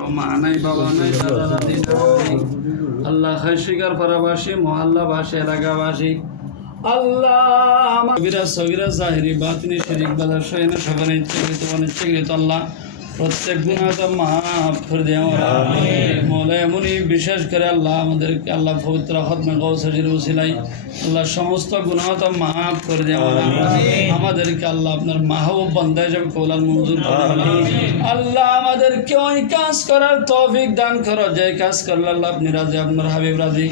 কারো মা নাই, বাবা নাই, দাদা দাদি নাই। আল্লাহ খাইশিকার পাড়াবাসী, মহল্লাবাসী, এলাকাবাসী, আল্লাহ আমার কবিরা সগিরা জাহিরি বাতিনি শিরিক বাজার সহিনা সবাই ইচ্ছাকৃত অনিচ্ছাকৃত আল্লাহ প্রত্যেক গুনাহটা মাফ করে দেয় মৌলা এমনই বিশেষ করে আল্লাহ আমাদেরকে আল্লাহ পবিত্র খতমে গৌসের উসিলাই আল্লাহ সমস্ত গুনাহটা মাফ করে দেয় আমাদেরকে আল্লাহ আপনার মাহবুব বান্দা হিসেবে কবুল মঞ্জুর করে আল্লাহ আমাদেরকে ওই কাজ করার তৌফিক দান করো যে কাজ করলে আল্লাহ আপনি রাজি, আপনার হাবিব রাজি।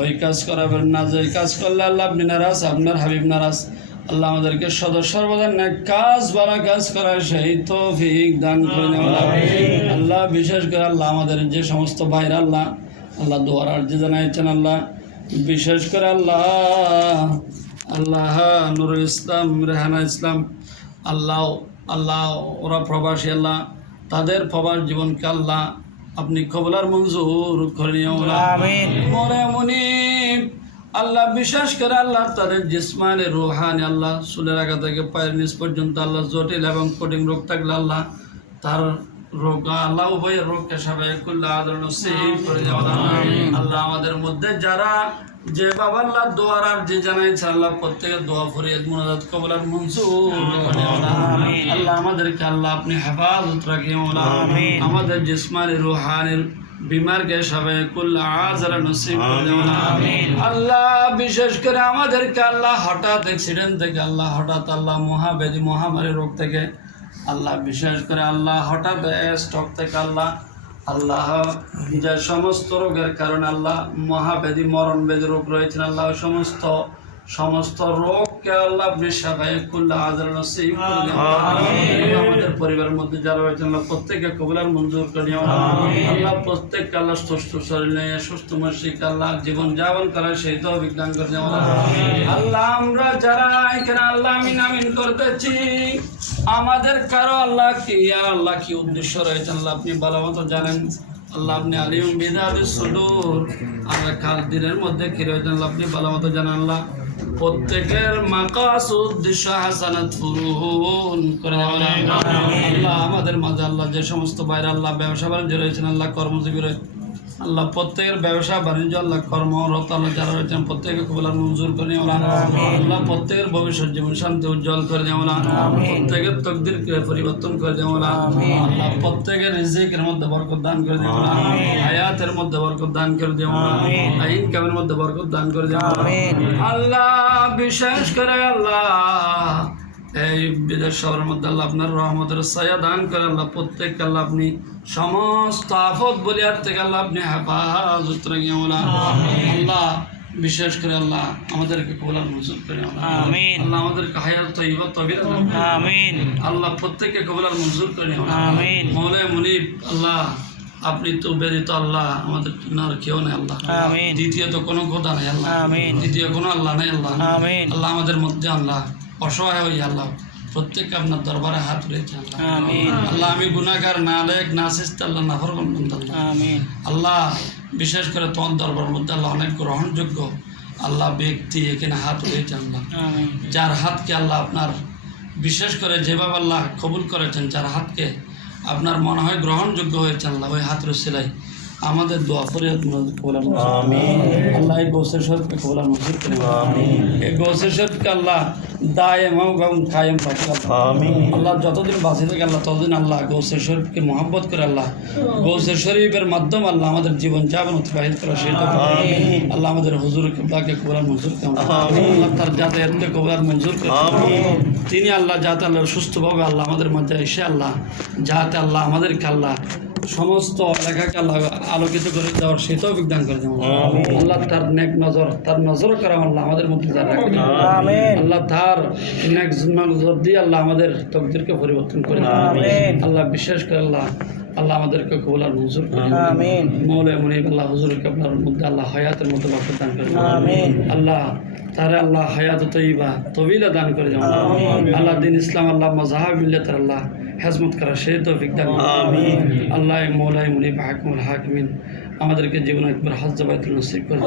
ওই কাজ করাবেন না যে কাজ করলে আল্লাহ আপনি নারাজ, আপনার হাবিব নারাজ। আল্লাহ আমাদেরকে সর্বদা নেক কাজ ভালো কাজ করার সেই তৌফিক দান করে আল্লাহ। বিশেষ করে আল্লাহ আমাদের যে সমস্ত ভাইরা আল্লাহ আল্লাহ দোয়ার আর্জি জানাইছেন আল্লাহ, বিশেষ করে আল্লাহ আল্লাহ নুরুল ইসলাম, রেহানা ইসলাম, আল্লাহ আল্লাহ ওরা প্রবাসী আল্লাহ, তাদের প্রবাস জীবনকে আল্লাহ আপনি কবুলার মঞ্জুর করে নিও মনে মুনিব আল্লাহ। বিশেষ করে আল্লাহ তাদের জিসমানে রুহানি আল্লাহ চুলের আগা থেকে পায়ের নিচ পর্যন্ত আল্লাহ জটিল এবং কঠিন রোগ থাকলে আল্লাহ তার রোগ আল্লাহ উভয়ের রোগকে সবাই করলে আদরণ করে দেওয়া আল্লাহ। আমাদের মধ্যে যারা যে বাবা আল্লাহ দোয়ার আর যে জানাইছে আল্লাহ প্রত্যেকের দোয়া ফরিয়াদ মুনাজাত কবুলার মঞ্জুর আল্লাহ। আমাদেরকে আল্লাহ আপনি হেফাজত রাখি আমাদের জিসমানি রুহানির বিমারকে সবাই কুল্লা আজরা নসিব করে দেওয়া আল্লাহ। বিশেষ করে আমাদেরকে আল্লাহ হঠাৎ অ্যাক্সিডেন্ট থেকে আল্লাহ হঠাৎ আল্লাহ মহাব্যাধি মহামারী রোগ থেকে আল্লাহ, বিশেষ করে আল্লাহ হঠাৎ স্ট্রোক থেকে আল্লাহ আল্লাহ যে সমস্ত রোগের কারণে আল্লাহ মহাব্যাধি মরণ ব্যাধি রোগ রয়েছেন আল্লাহ সমস্ত রোগকে আল্লাহ আপনি সবাই কুল্লা আজরা নসিব করে দেওয়া আমাদের পরিবারের মধ্যে যারা রয়েছেন আল্লাহ প্রত্যেককে কবুলার মঞ্জুর করে নেওয়া আল্লাহ। প্রত্যেককে আল্লাহ সুস্থ শরীর নিয়ে সুস্থ মানসিক আল্লাহ জীবন যাপন করার সেই তৌফিক দান করে দেওয়া আল্লাহ। আমরা যারা এখানে আল্লাহ আমিন আমিন করতেছি আমাদের কারো আল্লাহ কি আল্লাহ কি উদ্দেশ্য রয়েছে আল্লাহ আপনি ভালো মতো জানেন আল্লাহ। আপনি আলিম বিদাবিস সুদূর আল্লাহ কাল দিনের মধ্যে কি রয়েছে আল্লাহ আপনি ভালো মতো জানেন আল্লাহ। প্রত্যেকের মাকাসুদ উদ্দেশ্য হাসানাত পূরণ করে আল্লাহ। আমাদের মাঝে আল্লাহ যে সমস্ত বাইরে আল্লাহ ব্যবসা বাণিজ্য রয়েছেন আল্লাহ কর্মজীবী রয়েছে আল্লাহ প্রত্যেকের ব্যবসা বাণিজ্য আল্লাহ কর্মরত আল্লাহ যারা রয়েছেন প্রত্যেকে কবুলার মঞ্জুর করে আল্লাহ। প্রত্যেকের ভবিষ্যৎ জীবন শান্তি উজ্জ্বল করে দেওয়া প্রত্যেকের তকদিরকে পরিবর্তন করে দেওয়া আল্লাহ। প্রত্যেকের রিজিকের মধ্যে বরকত দান করে দেওয়া হায়াতের মধ্যে বরকত দান করে দেওয়া ইনকামের মধ্যে বরকত দান করে দেওয়া আল্লাহ। বিশেষ করে আল্লাহ এই বিদেশ শহরের মধ্যে আল্লাহ আপনার রহমতের ছায়া দান করে আল্লাহ প্রত্যেক আল্লাহ আপনি সমস্ত আফত বলিয়ার থেকে আল্লাহ আপনি হেফাজত রাখি আল্লাহ। বিশেষ করে আল্লাহ আমাদেরকে কবুলার মঞ্জুর করে আমিন আল্লাহ। আমাদেরকে হায়াত তয়্যিবা তবিরা আমিন আল্লাহ। প্রত্যেককে কবুলার মঞ্জুর করে আমিন মৌলা মুনিব আল্লাহ। আপনি তো ব্যতীত আল্লাহ আমাদের আর কেউ নেই আল্লাহ। দ্বিতীয়ত কোনো খোদা নেই আল্লাহ, দ্বিতীয় কোনো আল্লাহ নেই আল্লাহ। আল্লাহ আমাদের মধ্যে আল্লাহ অসহায় হই আল্লাহ প্রত্যেককে আপনার দরবারে হাত রয়েছে আল্লাহ। আল্লাহ আমি গুনাহগার নালায়েক নাসিস্ত আল্লাহ নাফরমান বান্দা আল্লাহ। বিশেষ করে তোমার দরবারের মধ্যে আল্লাহ অনেক গ্রহণযোগ্য আল্লাহ ব্যক্তি এখানে হাত রয়েছে আল্লাহ, যার হাতকে আল্লাহ আপনার বিশেষ করে যেভাবে আল্লাহ কবুল করেছেন, যার হাতকে আপনার মনে হয় গ্রহণযোগ্য হয়েছে আল্লাহ ওই হাত রসিলাই আমাদের দোয়া ফরিয়াদ কবুলার আল্লাহ। এই গৌসের শরীফকে কবুলার মঞ্জুর করে এই গৌসের শরীফকে আল্লাহ দায়েম এবং কায়েম রাখে আল্লাহ। যতদিন বাঁচে থাকে আল্লাহ ততদিন আল্লাহ গৌসের শরীফকে মহব্বত করে আল্লাহ গৌসের শরীফের মাধ্যমে আল্লাহ আমাদের জীবন যাপন অতিবাহিত করা সেই আল্লাহ। আমাদের হুজুর কিবলাকে কবুলার মঞ্জুর করে আল্লাহ, তার যাতে এতে কবুলার মঞ্জুর করে তিনি আল্লাহ যাতে আল্লাহ সুস্থভাবে আল্লাহ আমাদের মাঝে এসে আল্লাহ যাতে আল্লাহ আমাদেরকে আল্লাহ সমস্ত এলাকাকে আল্লাহ আলোকিত করে দেওয়ার সেই তৌফিক দান করে দেওয়া আল্লাহ। তার নেক নজর তার নজর করা আল্লাহ আমাদের মধ্যে যারা রাখেন আল্লাহ তার নেক নজর দিয়ে আল্লাহ আমাদের তকদিরকে পরিবর্তন করে আল্লাহ। বিশেষ করে আল্লাহ আল্লাহ আমাদেরকে কবুলার মঞ্জুর করে মৌলা মুনিব আল্লাহ হুজুরকে আপনার মধ্যে আল্লাহ হায়াতের মধ্যে বরকত দান করে আল্লাহ। তারা আল্লাহ হায়াত তৈবা তবিলা দান করে দেওয়া আল্লাহ। দিন ইসলাম আল্লাহ মজাহাব মিল্লাতের আল্লাহ হেজমত করা সেই তৌফিক দান আল্লাহ। মৌলাই মুনিব হাকিমুল হাকিমিন আমাদেরকে জীবনে একবার হজ বাইতুল নসিব করে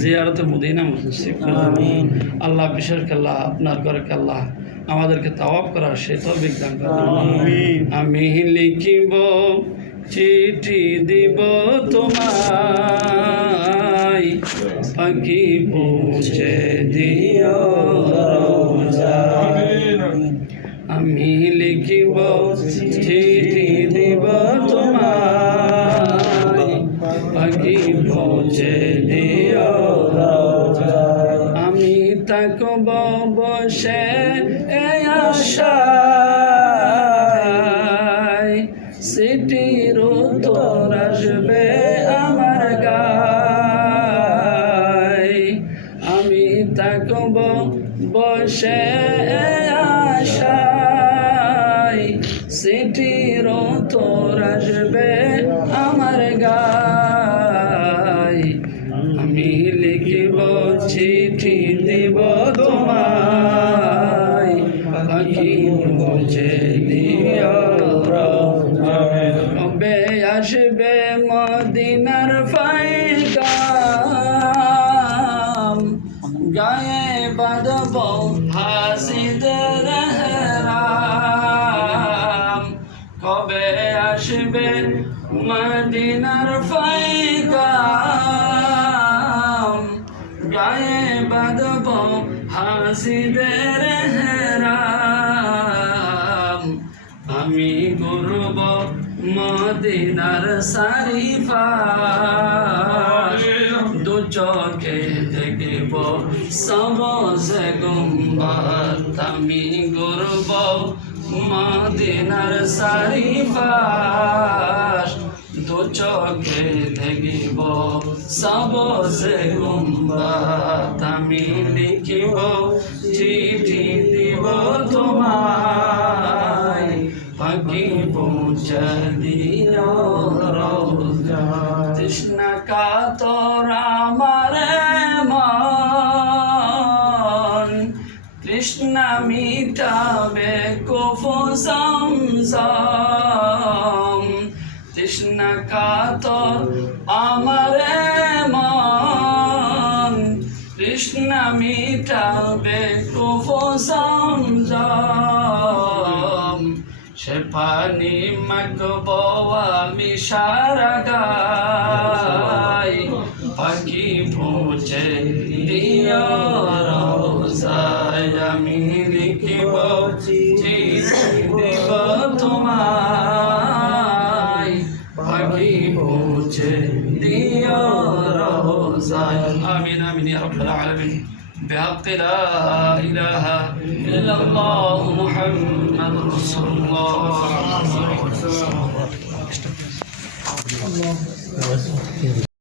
জিয়ারতে মদিনা নসিব করে আল্লাহ। বিশেষ করে আল্লাহ আপনার ঘরে আল্লাহ আমাদেরকে তাওয়াব করার সেই তৌফিক দান করে আমি লিখিব চিঠি দিব তোমায় পাখি পৌঁছে দিও রোজায় আমি লিখিব চিঠি দিব তোমায় পাখি পৌঁছে দিও রোজায় আমি থাকব বসে এই আশায় চিঠির উত্তর আসবে আমার গায় আমি থাকব বসে আশায় চিঠির উত্তর আসবে আমার গায় আমি লিখিব চিঠি দিব তোমায় পাখি পৌঁছে দিও কবে আসবে মদিনার পায়গাম গায়ে বাঁধব হাসিদের হেরাম কবে আসবে মদিনার পায়গাম গায়ে বাঁধব হাসিদের হেরাম আমি করব মদিনার শরীফার দু চোখে দেখব সবজ গুম্বদ আমি করব মদিনার শরীফার দু চোখে দেখব সবজ গুম্বদ আমি লিখিব চিঠি দিব তোমায় পাখি পৌঁছে দিও রোজায় তৃষ্ণা কাতর আমার মন তৃষ্ণা মিটাবে কুফু সমসম তৃষ্ণা কাতর আমার মন তৃষ্ণা মিটাবে কুফু সমসম সে পানি মাগব আমি সারা গাই পাখি পৌঁছে দিও রোজায় আমি লিখিব চিঠি দিব তোমায় পাখি পৌঁছে দিও রোজায় আমিন আমিন ইয়া রাব্বাল আলামিন بحق لا إله إلا الله محمد رسول الله